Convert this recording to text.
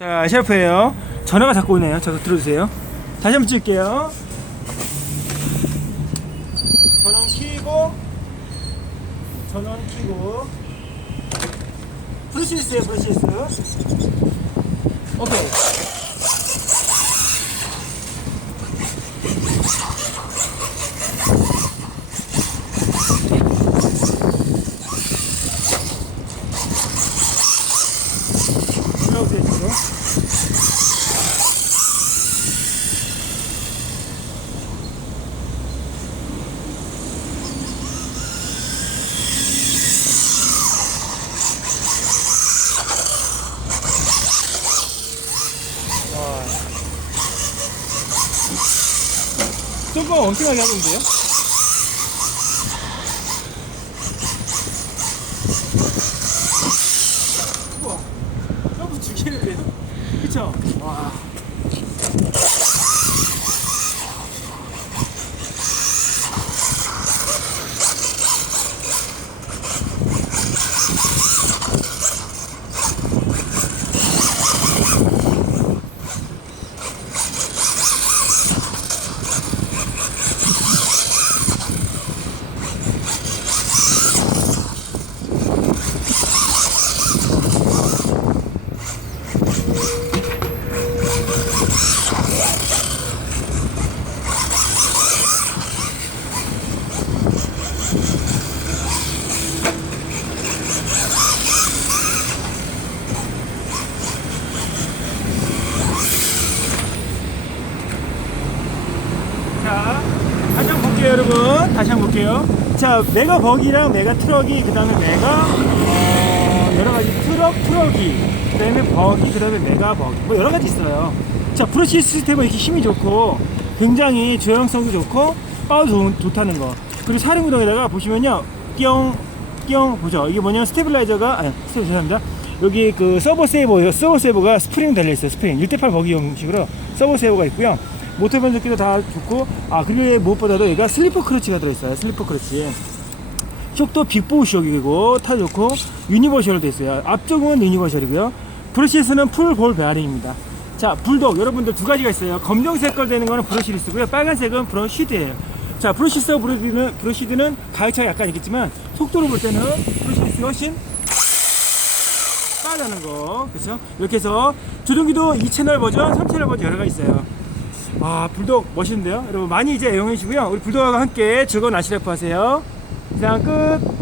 자, 셰프예요. 전화가 자꾸 오네요. 저 들어주세요. 다시 한번 찍을게요. 전원 키고, 전원 키고, 브루시스예요, 브루시스. 오케이. 올라오세요, 지금. 조금 하고 있는데요? 우와, 점프 죽이는데요? 그쵸? 와. 자, 다시 한번 볼게요, 여러분. 다시 한번 볼게요. 자, 메가 버기랑 메가 트럭이, 그 다음에 메가, 어, 여러 가지 트럭, 트럭이, 그 다음에 버기, 그 다음에 메가 버기. 뭐 여러 가지 있어요. 자, 브러시 시스템은 이렇게 힘이 좋고, 굉장히 조형성도 좋고, 좋, 좋다는 거. 그리고 사륜구동에다가 보시면요, 뿅, 뿅, 보죠. 이게 뭐냐면 스테빌라이저가, 아니, 스테빌 죄송합니다. 여기 그 서버 세이버예요. 서버 세이버가 스프링 달려있어요. 스프링. 1대8 버기 형식으로 서버 세이버가 있고요. 모터 변속기도 다 좋고 아 그리고 무엇보다도 얘가 슬리퍼 크러치가 들어있어요 슬리퍼 크러치. 촉도 빅보우 쇼기고 타 좋고 유니버셜로 돼 있어요. 앞쪽은 유니버셜이고요. 브러시스는 풀볼 베어링입니다. 자 불독. 여러분들 두 가지가 있어요. 검정색 걸 되는 거는 브러시리스고요. 빨간색은 브러시드예요. 자 브러시스와 브러시드는, 브러시드는 가격 차가 약간 있겠지만 속도로 볼 때는 브러시리스가 훨씬 빠르다는 거. 그렇죠 이렇게 해서 조종기도 2채널 버전 3채널 버전 여러 가지 있어요 와 불독 멋있는데요? 여러분 많이 이제 애용해 주시고요. 우리 불독과 함께 즐거운 아시레프 하세요. 이상 끝